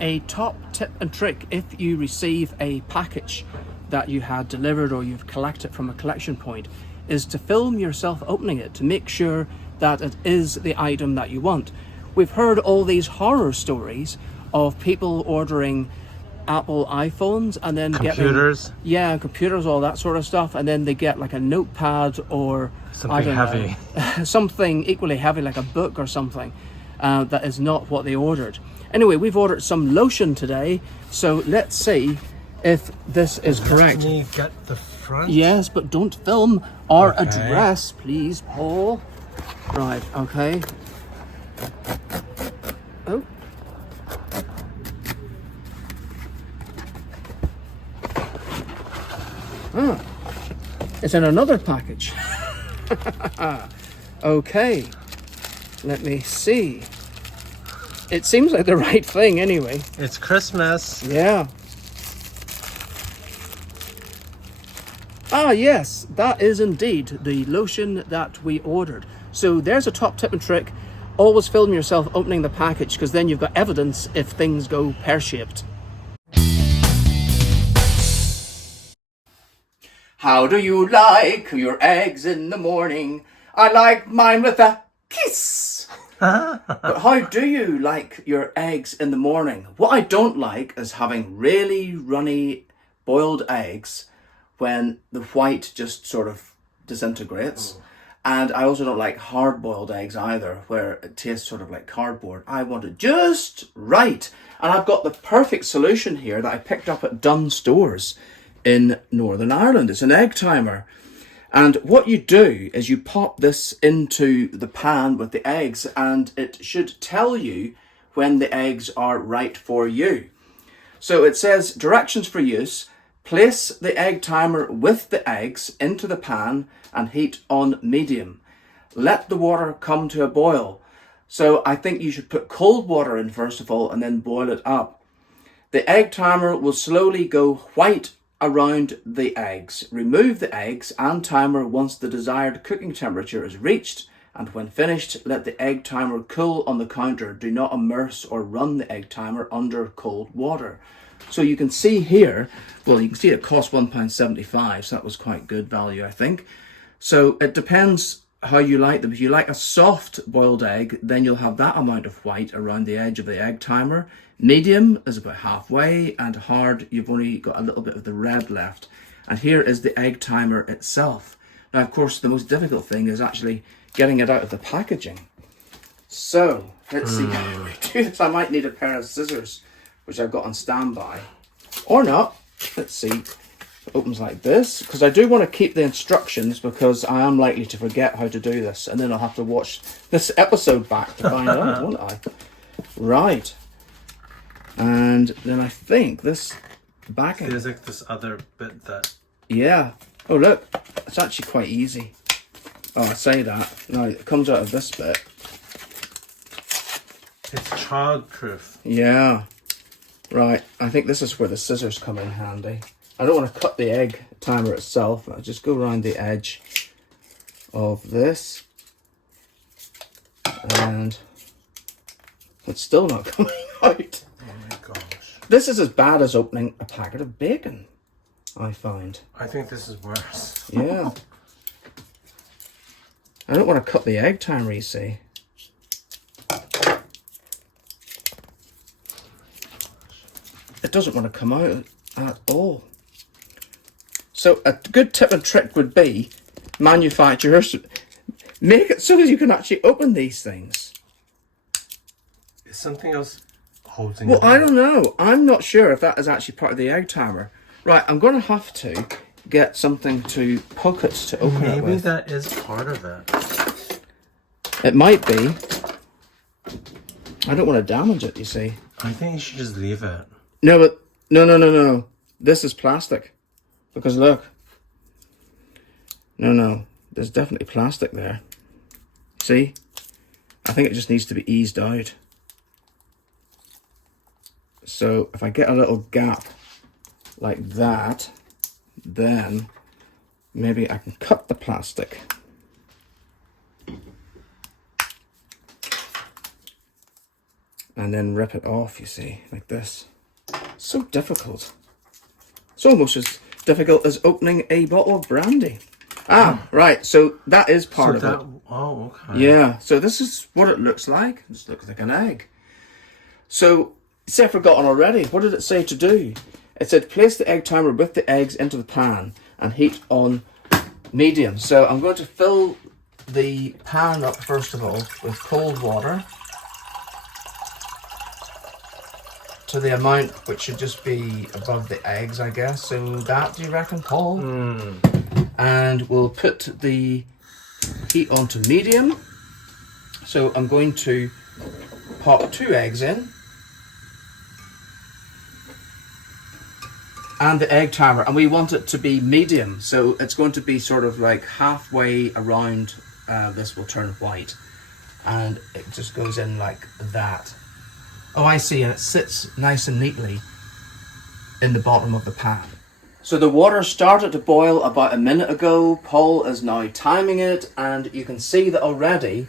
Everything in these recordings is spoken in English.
A top tip and trick if you receive a package that you had delivered or you've collected from a collection point is to film yourself opening it to make sure that it is the item that you want. We've heard all these horror stories of people ordering Apple iPhones and then computers. Computers, all that sort of stuff, and then they get like a notepad or something heavy, something equally heavy like a book or something that is not what they ordered. Anyway, we've ordered some lotion today, so let's see if this is correct. Let me get the front. Yes, but don't film our address, please, Paul. Right, okay. Oh. Ah, it's in another package. Okay, let me see. It seems like the right thing anyway. It's Christmas. Yeah. Ah, yes, that is indeed the lotion that we ordered. So there's a top tip and trick. Always film yourself opening the package, because then you've got evidence if things go pear-shaped. How do you like your eggs in the morning? I like mine with a kiss. But how do you like your eggs in the morning? What I don't like is having really runny boiled eggs when the white just sort of disintegrates. And I also don't like hard-boiled eggs either, where it tastes sort of like cardboard. I want it just right. And I've got the perfect solution here that I picked up at Dunnes Stores in Northern Ireland. It's an egg timer. And what you do is you pop this into the pan with the eggs, and it should tell you when the eggs are right for you. So it says, directions for use: place the egg timer with the eggs into the pan and heat on medium. Let the water come to a boil. So I think you should put cold water in first of all and then boil it up. The egg timer will slowly go white around the eggs. Remove the eggs and timer once the desired cooking temperature is reached, and when finished, let the egg timer cool on the counter. Do not immerse or run the egg timer under cold water. So you can see here, well, you can see it cost £1.75, so that was quite good value, I think. So it depends how you like them. If you like a soft boiled egg, then you'll have that amount of white around the edge of the egg timer. Medium is about halfway, and hard, you've only got a little bit of the red left. And here is the egg timer itself. Now, of course, the most difficult thing is actually getting it out of the packaging. So, let's see how we do this. I might need a pair of scissors, which I've got on standby. Or not. Let's see. It opens like this, because I do want to keep the instructions, because I am likely to forget how to do this, and then I'll have to watch this episode back to find out, won't I? Right. And then I think this backing. There's like this other bit that... Yeah. Oh, look. It's actually quite easy. Oh, I say that. No, it comes out of this bit. It's childproof. Yeah. Right. I think this is where the scissors come in handy. I don't want to cut the egg timer itself. I'll just go around the edge of this. And it's still not coming out. This is as bad as opening a packet of bacon, I find. I think this is worse. Yeah. I don't want to cut the egg timer, you see. It doesn't want to come out at all. So a good tip and trick would be, manufacturers, make it so that you can actually open these things. Is something else holding Well, it? I don't know. I'm not sure if that is actually part of the egg timer. Right, I'm going to have to get something to poke it to open it with. Maybe that is part of it. It might be. I don't want to damage it, you see. I think you should just leave it. No, but no. This is plastic. Because look. No. There's definitely plastic there. See? I think it just needs to be eased out. So if I get a little gap like that, then maybe I can cut the plastic. and then rip it off, you see, like this. So difficult. It's almost as difficult as opening a bottle of brandy. Ah, right, so that is part of it. Oh, okay. Yeah, so this is what it looks like. This looks like an egg. So, say I've forgotten already. What did it say to do? It said place the egg timer with the eggs into the pan and heat on medium. So I'm going to fill the pan up first of all with cold water to the amount which should just be above the eggs, I guess. So that, do you reckon, Paul? And we'll put the heat onto medium. So I'm going to pop 2 eggs in. And the egg timer, and we want it to be medium. So it's going to be sort of like halfway around, this will turn white. And it just goes in like that. Oh, I see, and it sits nice and neatly in the bottom of the pan. So the water started to boil about a minute ago. Paul is now timing it, and you can see that already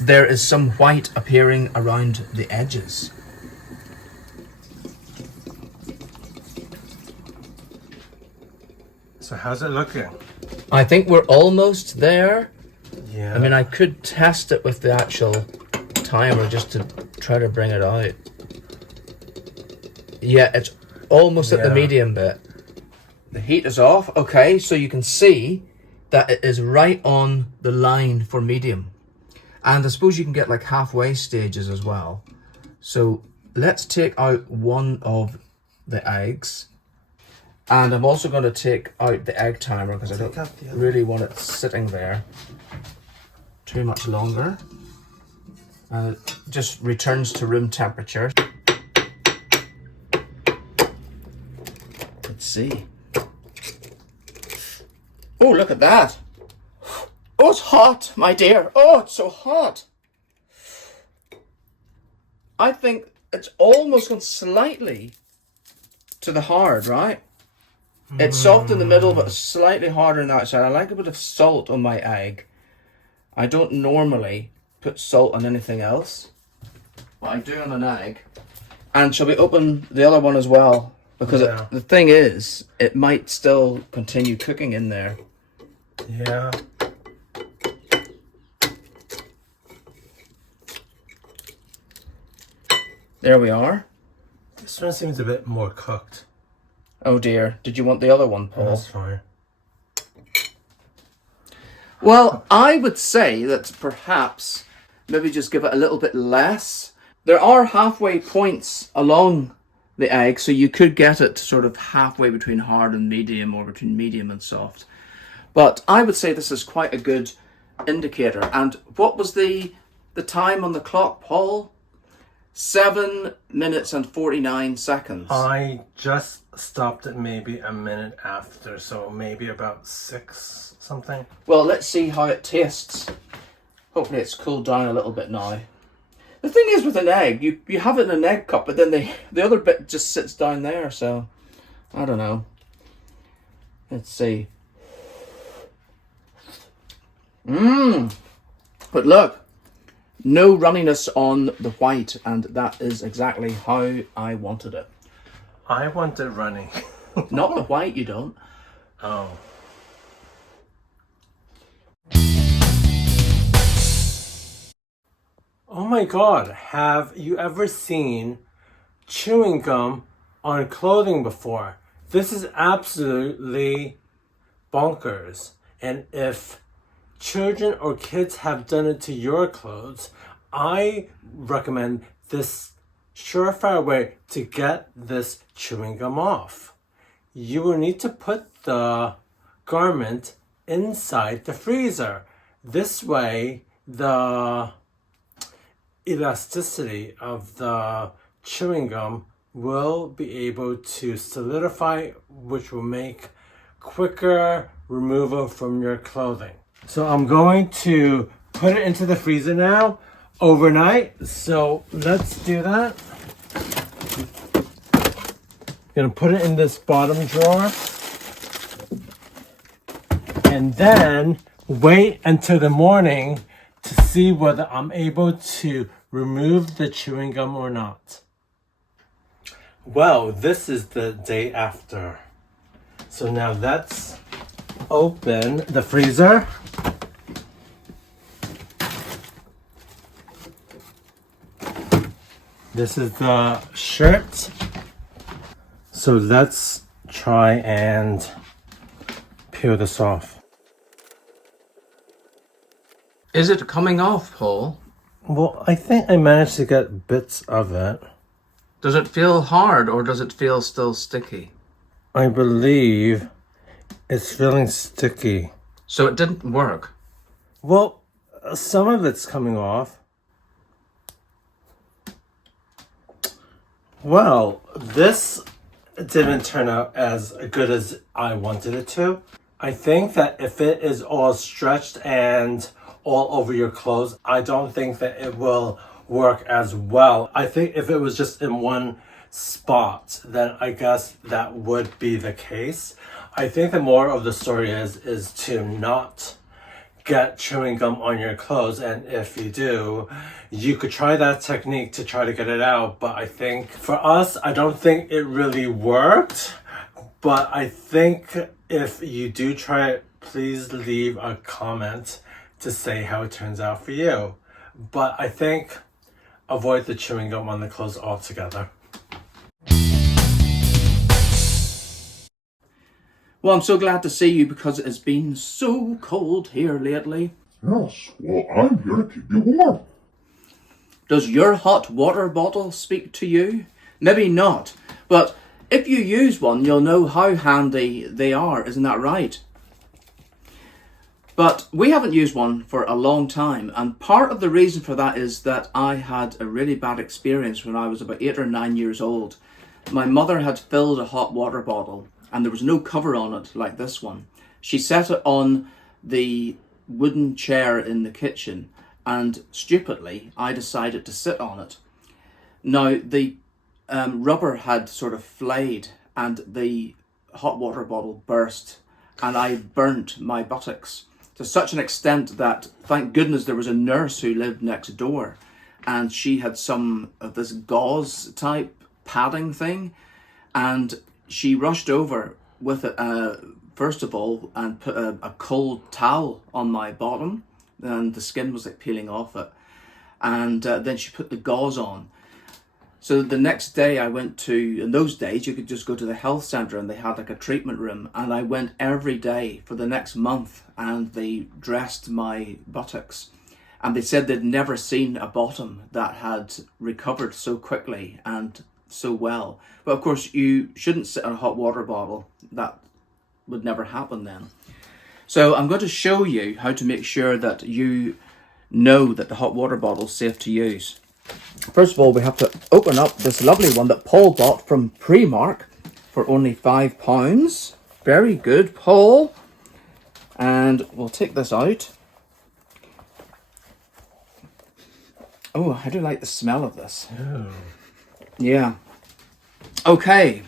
there is some white appearing around the edges. So how's it looking? I think we're almost there. Yeah. I mean, I could test it with the actual timer just to try to bring it out. Yeah, it's almost at the medium bit. The heat is off. Okay, so you can see that it is right on the line for medium. And I suppose you can get like halfway stages as well. So let's take out one of the eggs. And I'm also going to take out the egg timer because I don't really want it sitting there too much longer. And it just returns to room temperature. Let's see. Oh, look at that. Oh, it's hot, my dear. Oh, it's so hot. I think it's almost gone slightly to the hard, right? It's soft in the middle, but slightly harder on the outside. I like a bit of salt on my egg. I don't normally put salt on anything else, but I do on an egg. And shall we open the other one as well? Because the thing is, it might still continue cooking in there. Yeah. There we are. This one seems a bit more cooked. Oh dear, did you want the other one, Paul? That's fine. Well, I would say that perhaps maybe just give it a little bit less. There are halfway points along the egg, so you could get it sort of halfway between hard and medium or between medium and soft. But I would say this is quite a good indicator. And what was the time on the clock, Paul? 7 minutes and 49 seconds. I just stopped it maybe a minute after, so maybe about 6 something. Well, let's see how it tastes. Hopefully it's cooled down a little bit now. The thing is with an egg, you have it in an egg cup, but then the other bit just sits down there, so I don't know. Let's see. But look, no runniness on the white, and that is exactly how I wanted it. I want it running. Not the white, you don't. Oh. Oh my god, have you ever seen chewing gum on clothing before? This is absolutely bonkers. And if children or kids have done it to your clothes, I recommend this surefire way to get this chewing gum off. You will need to put the garment inside the freezer. This way, the elasticity of the chewing gum will be able to solidify, which will make quicker removal from your clothing. So I'm going to put it into the freezer now overnight. So let's do that. Gonna put it in this bottom drawer and then wait until the morning to see whether I'm able to remove the chewing gum or not? Well, this is the day after. So now let's open the freezer. This is the shirt. So let's try and peel this off. Is it coming off, Paul? Well, I think I managed to get bits of it. Does it feel hard or does it feel still sticky? I believe it's feeling sticky. So it didn't work. Well, some of it's coming off. Well, this didn't turn out as good as I wanted it to. I think that if it is all stretched and all over your clothes, I don't think that it will work as well. I think if it was just in one spot, then I guess that would be the case. I think the moral of the story is to not get chewing gum on your clothes, and if you do, you could try that technique to try to get it out. But I think for us, I don't think it really worked. But I think if you do try it, please leave a comment to say how it turns out for you. But I think avoid the chewing gum on the clothes altogether. Well, I'm so glad to see you because it has been so cold here lately. Yes, well, I'm here to keep you warm. Does your hot water bottle speak to you? Maybe not, but if you use one, you'll know how handy they are, isn't that right? But we haven't used one for a long time, and part of the reason for that is that I had a really bad experience when I was about 8 or 9 years old. My mother had filled a hot water bottle and there was no cover on it like this one. She set it on the wooden chair in the kitchen and stupidly I decided to sit on it. Now the rubber had sort of flayed and the hot water bottle burst and I burnt my buttocks to such an extent that thank goodness there was a nurse who lived next door and she had some of this gauze type padding thing and she rushed over with it first of all and put a cold towel on my bottom and the skin was like peeling off it and then she put the gauze on. So the next day I went to, in those days you could just go to the health centre and they had like a treatment room and I went every day for the next month and they dressed my buttocks and they said they'd never seen a bottom that had recovered so quickly and so well. But of course you shouldn't sit on a hot water bottle. That would never happen then. So I'm going to show you how to make sure that you know that the hot water bottle is safe to use. First of all, we have to open up this lovely one that Paul bought from Primark for only £5. Very good, Paul. And we'll take this out. Oh, I do like the smell of this. Oh. Yeah. Okay.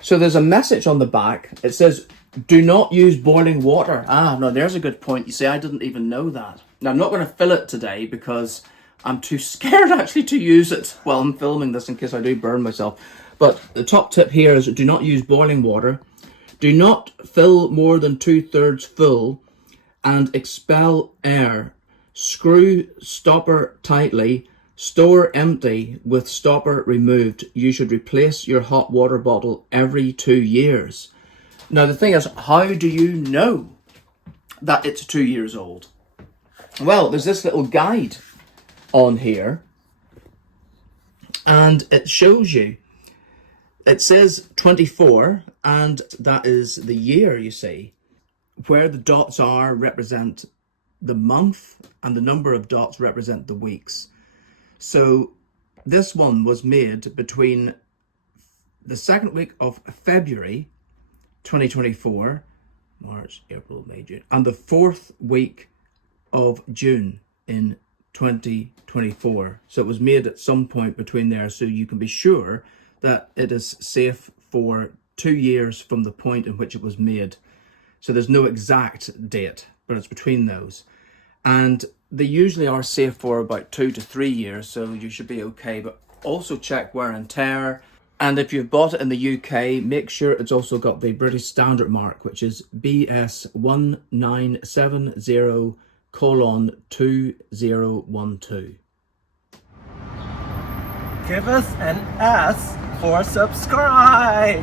So there's a message on the back. It says, do not use boiling water. Ah, no, there's a good point. You see, I didn't even know that. Now, I'm not going to fill it today because I'm too scared actually to use it while I'm filming this in case I do burn myself. But the top tip here is do not use boiling water. Do not fill more than 2/3 full and expel air. Screw stopper tightly. Store empty with stopper removed. You should replace your hot water bottle every 2 years. Now the thing is, how do you know that it's 2 years old? Well, there's this little guide on here and it shows you. It says 24 and that is the year, you see. Where the dots are represent the month and the number of dots represent the weeks. So this one was made between the second week of February 2024, March, April, May, June, and the fourth week of June in 2024. So it was made at some point between there so you can be sure that it is safe for 2 years from the point in which it was made. So there's no exact date, but it's between those. And they usually are safe for about 2 to 3 years, so you should be okay. But also check wear and tear. And if you've bought it in the UK, make sure it's also got the British Standard Mark, which is BS1970:2012. Give us an S for subscribe.